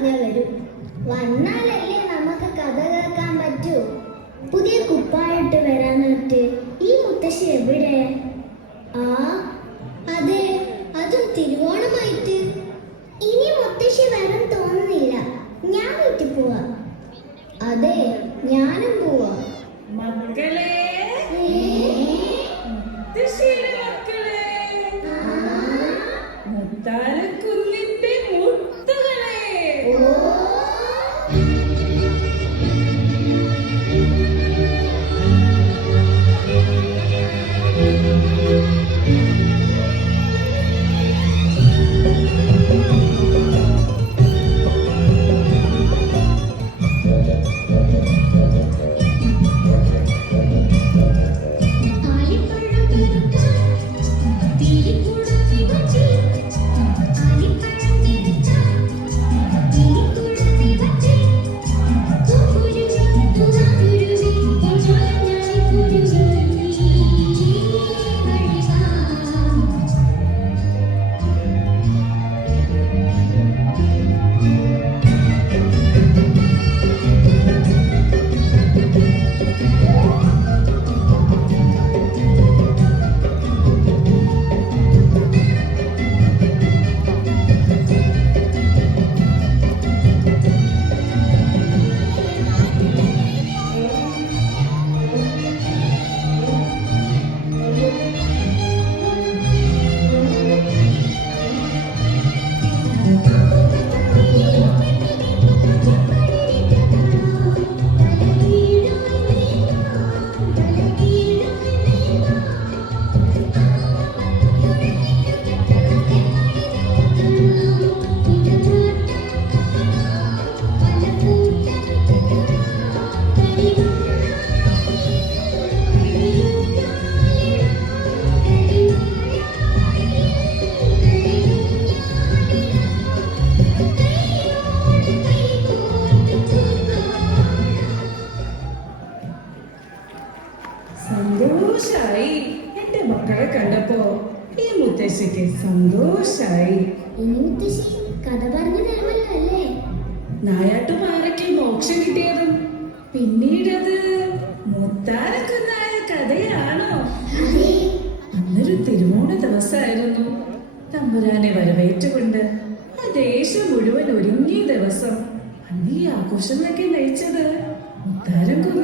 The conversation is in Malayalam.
പറഞ്ഞ വരും. വന്നാലല്ലേ നമുക്ക് കഥ കേൾക്കാൻ പറ്റൂ. പുതിയ കുപ്പായിട്ട് വരാനൊറ്റ് ഈ മുത്തശ്ശി എവിടെ? ആ അതെ, അതും തിരുവോണമായിട്ട്. ഇനി മുത്തശ്ശി വരും തോന്നുന്നില്ല. ഞാൻ വീട്ടിൽ പോവാ. അതെ, ഞാനും പോവാ. മക്കളെ, മുത്താലക്കുന്നിന്റെ മുത്തുകളെ, സന്തോഷായി. എന്റെ മക്കളെ കണ്ടപ്പോ ഈ മുത്തശ്ശിക്ക് സന്തോഷായി. ഇനി മുത്തശ്ശി കഥ പറഞ്ഞു തരുമല്ലോ അല്ലേ? നായാട്ടുമാരയ്ക്ക് മോക്ഷം കിട്ടിയതും പിന്നീടത് മുത്താലക്കുന്നായ കഥയാണോ? അന്നൊരു തിരുവോണ ദിവസമായിരുന്നു. തമ്പുരാനെ വരവേറ്റുകൊണ്ട് ആ ദേശം മുഴുവൻ ഒരുങ്ങിയ ദിവസം. അന്ന് ഈ ആഘോഷങ്ങളൊക്കെ നയിച്ചത് മുത്താലക്കുന്ന്